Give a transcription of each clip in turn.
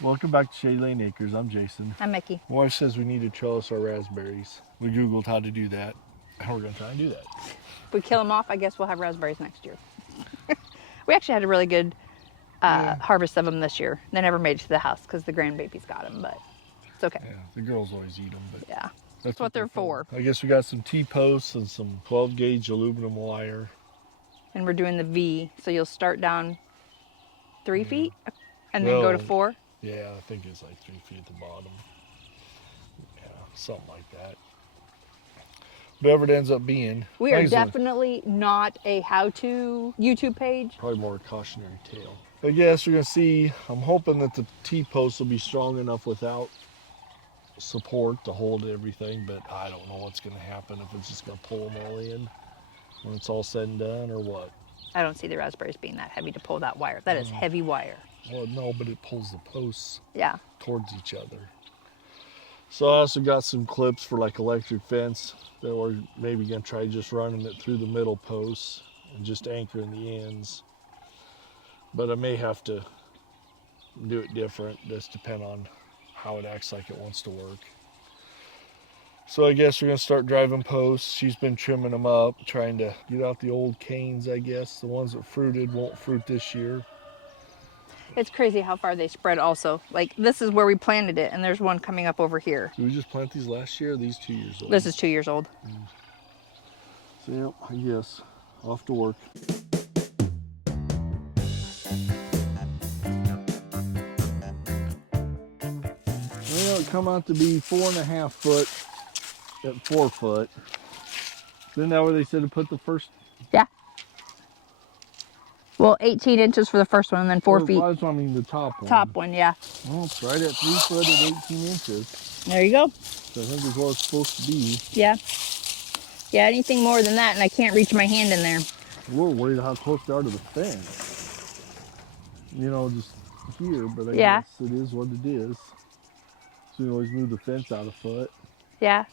Welcome back to Shady Lane Acres. I'm Jason. I'm Mickey. My wife says we need to trellis our raspberries. We Googled how to do that, and we're going to try and do that. If we kill them off, I guess we'll have raspberries next year. We actually had a really good harvest of them this year. They never made it to the house because the grandbabies got them, but it's okay. Yeah, the girls always eat them, but Yeah, that's what they're for. I guess we got some T-posts and some 12-gauge aluminum wire. And we're doing the V, so you'll start down 3 feet and then go to 4. Yeah, I think it's like 3 feet at the bottom. Yeah, something like that. Whatever it ends up being. We are definitely not a how-to YouTube page. Probably more a cautionary tale. I guess we're going to see. I'm hoping that the T-posts will be strong enough without support to hold everything, but I don't know what's going to happen, if it's just going to pull them all in when it's all said and done or what. I don't see the raspberries being that heavy to pull that wire. That is heavy wire. Well, no, but it pulls the posts towards each other. So I also got some clips for like electric fence that we're maybe going to try just running it through the middle posts and just anchoring the ends. But I may have to do it different, just depend on how it acts like it wants to work. So I guess we're going to start driving posts. She's been trimming them up, trying to get out the old canes, I guess. The ones that fruited won't fruit this year. It's crazy how far they spread also. Like, this is where we planted it, and there's one coming up over here. Did we just plant these last year? Or these 2 years old? This is 2 years old. So, yeah, I guess. Off to work. Well, it come out to be 4.5 foot at 4 foot. Isn't that where they said to put the first? Yeah. Well, 18 inches for the first one and then 4 feet. That's what I mean, the top one. Top one, yeah. Well, it's right at 3 foot at 18 inches. There you go. So I think it's what it's supposed to be. Yeah. Yeah, anything more than that and I can't reach my hand in there. A little worried how close they are to the fence. You know, just here, but I guess it is what it is. So you always move the fence out a foot. Yeah.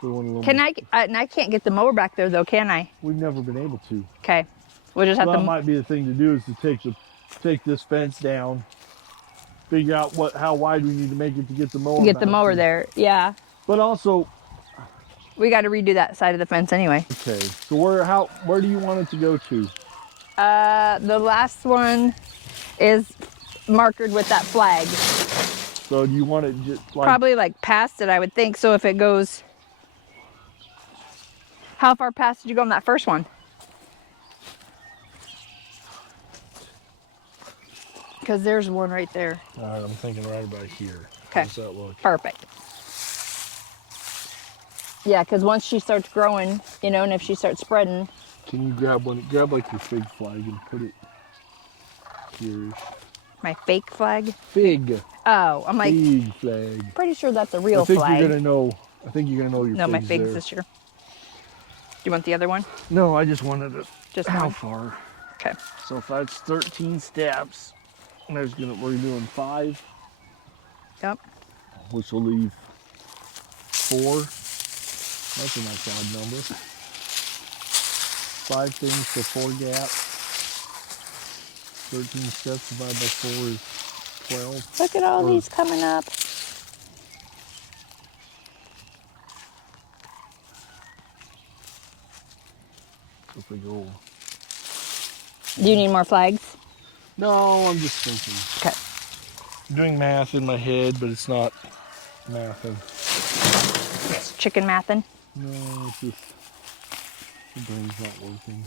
Can I can't get the mower back there though, can I? We've never been able to. Okay. We'll just have to. That might be the thing to do, is to take this fence down, figure out how wide we need to make it to get the mower. Get the mower there, yeah. But also, we got to redo that side of the fence anyway. Okay. So where do you want it to go to? The last one is markered with that flag. So do you want it just like probably like past it, I would think. So if it goes, how far past did you go on that first one? Because there's one right there. All right, I'm thinking right about here. Okay. How's that look? Perfect. Yeah, because once she starts growing, you know, and if she starts spreading. Can you grab like your fig flag and put it here? My fake flag? Fig. Oh, I'm like. Fig flag. Pretty sure that's a real flag. I think you're gonna know your. No, my fig's this year. Do you want the other one? No, I just wanted to. Just how one? far? Okay. So if that's 13 steps, we're doing 5. Yep. Which will leave 4. That's a nice odd number. 5 things to 4 gaps. 13 steps divided by 4 is 12. Look at all these coming up. If we go. Do you need more flags? No, I'm just thinking. Okay. I'm doing math in my head, but it's not mathing. It's chicken mathin'? No, it's just the brain's not working.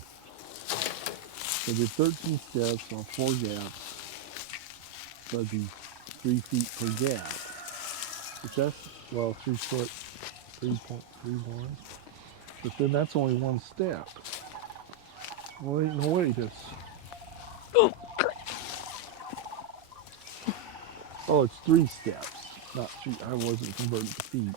So I did 13 steps on 4 gaps. So that'd be 3 feet per gap. Which that's, 3 foot, 3.31. But then that's only 1 step. Well, ain't no way this. Oh, it's 3 steps, not 3. I wasn't converting to feet.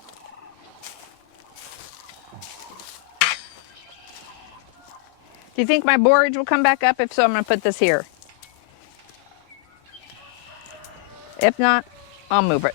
Do you think my borage will come back up? If so, I'm going to put this here. If not, I'll move it.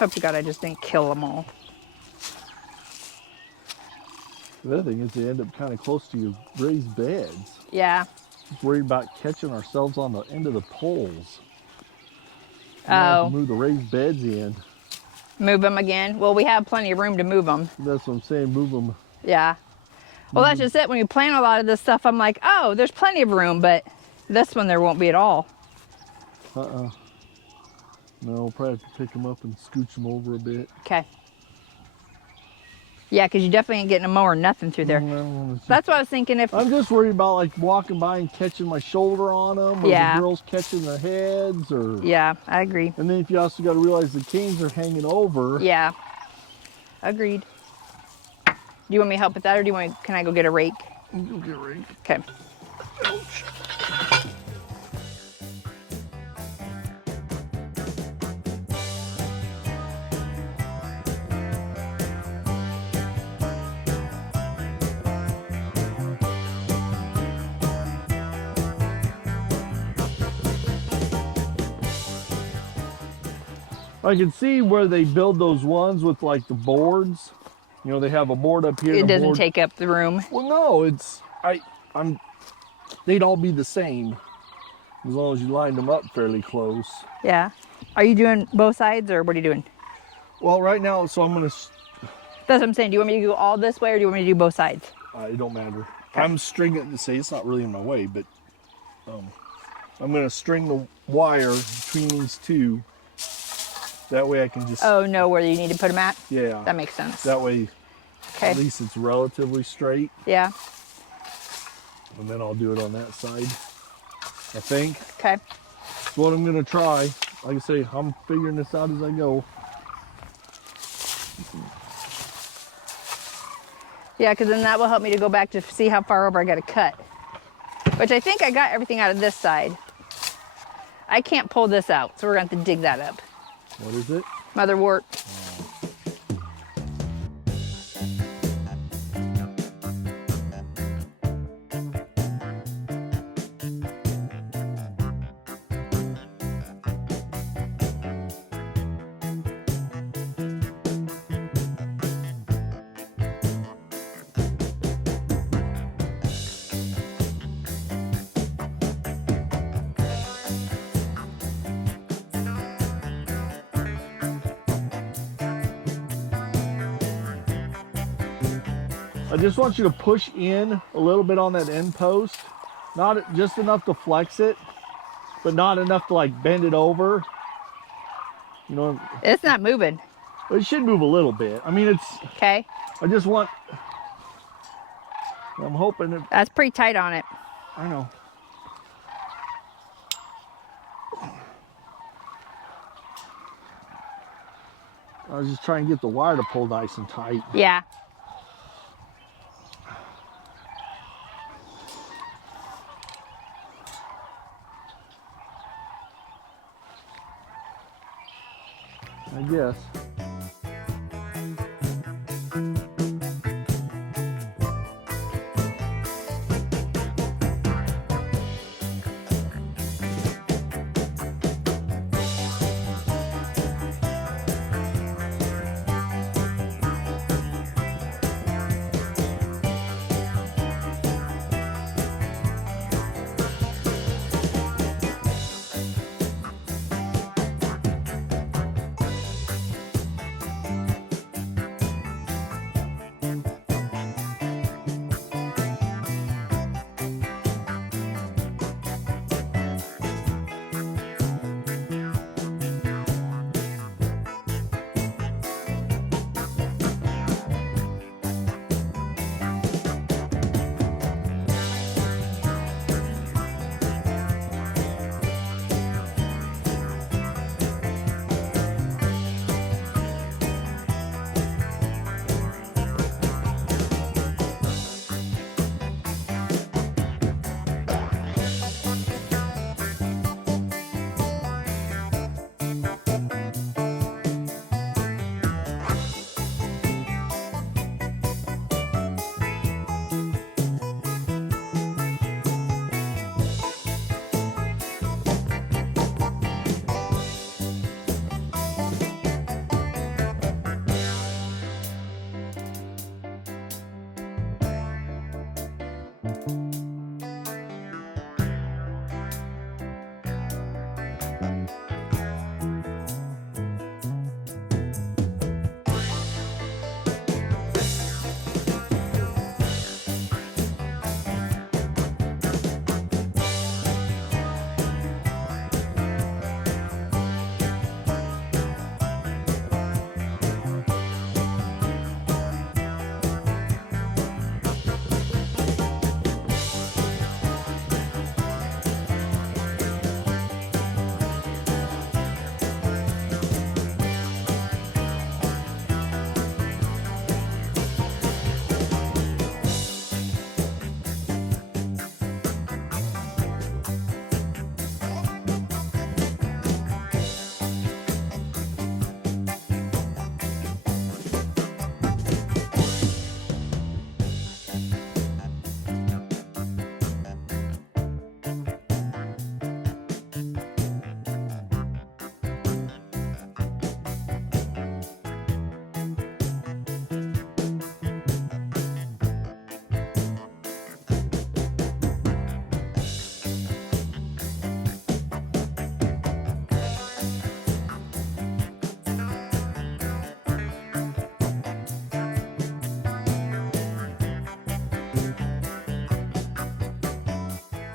Hope to God I just didn't kill them all. The other thing is they end up kind of close to your raised beds. Yeah. Just worried about catching ourselves on the end of the poles. We Oh. have to move the raised beds in. Move them again? Well, we have plenty of room to move them. That's what I'm saying, move them. Yeah. Well, that's just it. When you plant a lot of this stuff, I'm like, oh, there's plenty of room, but this one there won't be at all. No, we'll probably have to pick them up and scooch them over a bit. Okay. Yeah, because you definitely ain't getting a mower or nothing through there. That's what I was thinking. If I'm just worried about like walking by and catching my shoulder on them, or yeah. the girls catching their heads, or yeah, I agree. And then if you also got to realize the canes are hanging over. Yeah, agreed. Do you want me to help with that, or do you want? Can I go get a rake? Go get a rake. Okay. Ouch. I can see where they build those ones with like the boards. You know, they have a board up here. It doesn't take up the room. Well, no, they'd all be the same as long as you lined them up fairly close. Yeah. Are you doing both sides, or what are you doing? Well, right now, so I'm gonna. That's what I'm saying. Do you want me to go all this way, or do you want me to do both sides? It don't matter. Okay. I'm stringing. Say it's not really in my way, but I'm gonna string the wire between these two. That way I can just... Oh, know where you need to put them at? Yeah. That makes sense. That way, okay. At least it's relatively straight. Yeah. And then I'll do it on that side, I think. Okay. That's what I'm going to try. Like I say, I'm figuring this out as I go. Yeah, because then that will help me to go back to see how far over I got to cut. Which I think I got everything out of this side. I can't pull this out, so we're going to have to dig that up. What is it? Motherwort. I just want you to push in a little bit on that end post. Not just enough to flex it, but not enough to like bend it over. You know, it's not moving. It should move a little bit. I mean, it's okay. I just want. I'm hoping it. That's pretty tight on it. I know. I was just trying to get the wire to pull nice and tight. Yeah. I guess.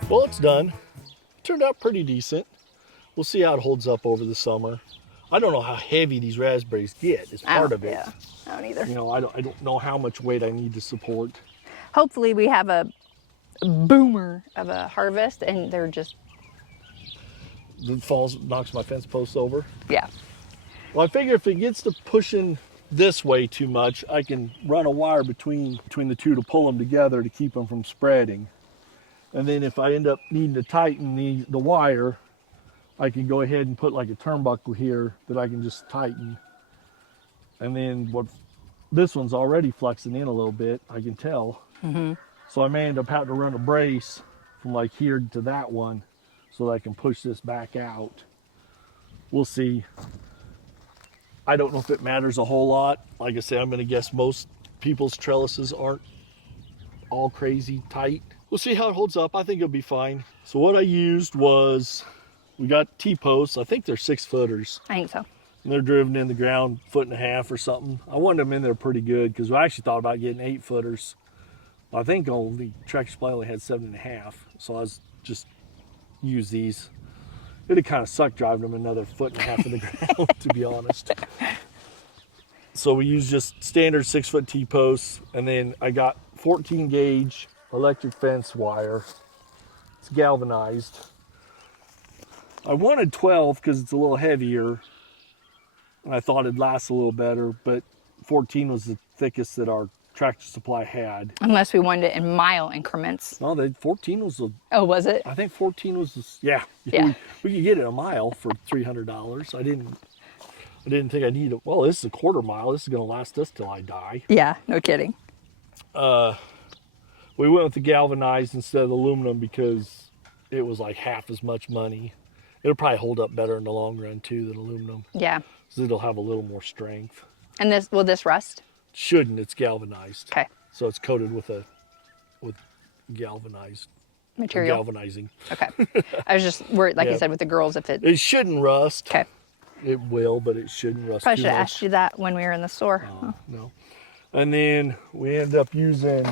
Well, it's done. Turned out pretty decent. We'll see how it holds up over the summer. I don't know how heavy these raspberries get. It's part of it. Yeah, I don't either. You know, I don't know how much weight I need to support. Hopefully we have a boomer of a harvest and they're just... It falls, knocks my fence posts over. Yeah. Well, I figure if it gets to pushing this way too much, I can run a wire between the two to pull them together to keep them from spreading. And then if I end up needing to tighten the wire, I can go ahead and put like a turnbuckle here that I can just tighten. And then this one's already flexing in a little bit, I can tell. Mm-hmm. So I may end up having to run a brace from like here to that one so that I can push this back out. We'll see. I don't know if it matters a whole lot. Like I said, I'm gonna guess most people's trellises aren't all crazy tight. We'll see how it holds up. I think it'll be fine. So what I used was, we got T-posts. I think they're 6-footers. I think so. And they're driven in the ground 1.5 feet or something. I wanted them in there pretty good because I actually thought about getting 8-footers. I think the Tractor Supply only had 7.5, so I was just use these. It'd kind of suck driving them another 1.5 feet in the ground, to be honest. So we use just standard 6-foot T-posts, and then I got 14 gauge electric fence wire. It's galvanized. I wanted 12 because it's a little heavier, and I thought it'd last a little better, but 14 was the thickest that our Tractor Supply had. Unless we wanted it in mile increments. No, 14 was Oh, was it? I think 14 was yeah. Yeah. We could get it a mile for $300. I didn't think I needed it. Well, this is a 1/4 mile. This is going to last us till I die. Yeah, no kidding. We went with the galvanized instead of the aluminum because it was like half as much money. It'll probably hold up better in the long run too than aluminum. Yeah. So it'll have a little more strength. And will this rust? Shouldn't. It's galvanized. Okay. So it's coated with galvanized material. Galvanizing. Okay. I was just worried, like Yeah. you said, with the girls, if It shouldn't rust. Okay. It will, but it shouldn't rust Probably too should have much. asked you that when we were in the store. No. And then we end up using,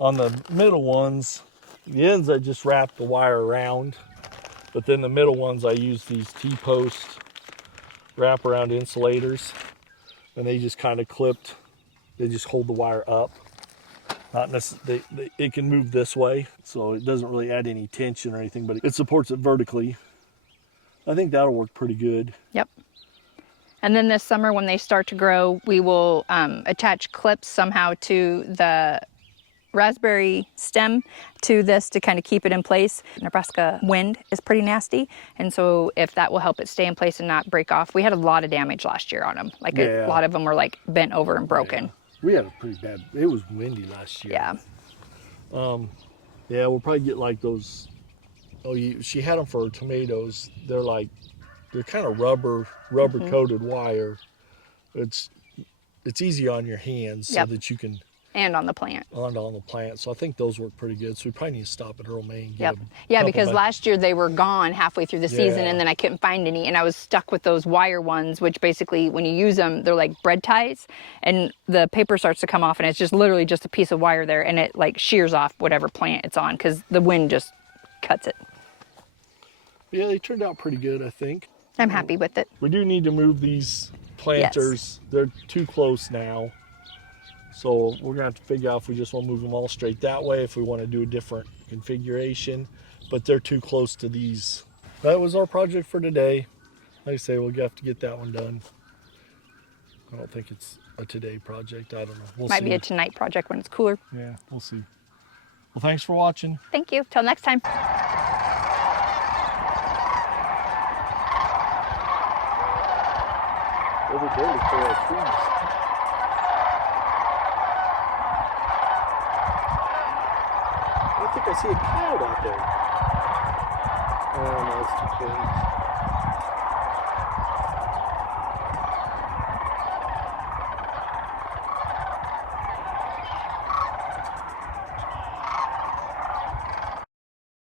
on the middle ones, the ends I just wrapped the wire around, but then the middle ones I use these T-post wraparound insulators, and they just kind of clipped. They just hold the wire up. Not necessarily, it can move this way, so it doesn't really add any tension or anything, but it supports it vertically. I think that'll work pretty good. Yep. And then this summer when they start to grow, we will attach clips somehow to the raspberry stem to this to kind of keep it in place. Nebraska wind is pretty nasty, and so if that will help it stay in place and not break off. We had a lot of damage last year on them. Like a lot of them were like bent over and broken. Yeah. We had a pretty bad, it was windy last year. Yeah. Yeah, we'll probably get like those, she had them for her tomatoes. They're kind of rubber coated wire. It's easy on your hands so that you can. And on the plant. On the plant. So I think those work pretty good. So we probably need to stop at Earl May and get them. Yeah, because last year they were gone halfway through the season and then I couldn't find any. And I was stuck with those wire ones, which basically when you use them, they're like bread ties and the paper starts to come off and it's just literally just a piece of wire there and it like shears off whatever plant it's on because the wind just cuts it. Yeah, they turned out pretty good, I think. I'm happy with it. We do need to move these planters. Yes. They're too close now. So we're gonna have to figure out if we just want to move them all straight that way, if we want to do a different configuration, but they're too close to these. That was our project for today. Like I say, we'll have to get that one done. I don't think it's a today project. I don't know. We'll Might see. be a tonight project when it's cooler. Yeah, we'll see. Well, thanks for watching. Thank you. Till next time. Over there to clear our trees. I think I see a cloud out there. Oh no, it's too close.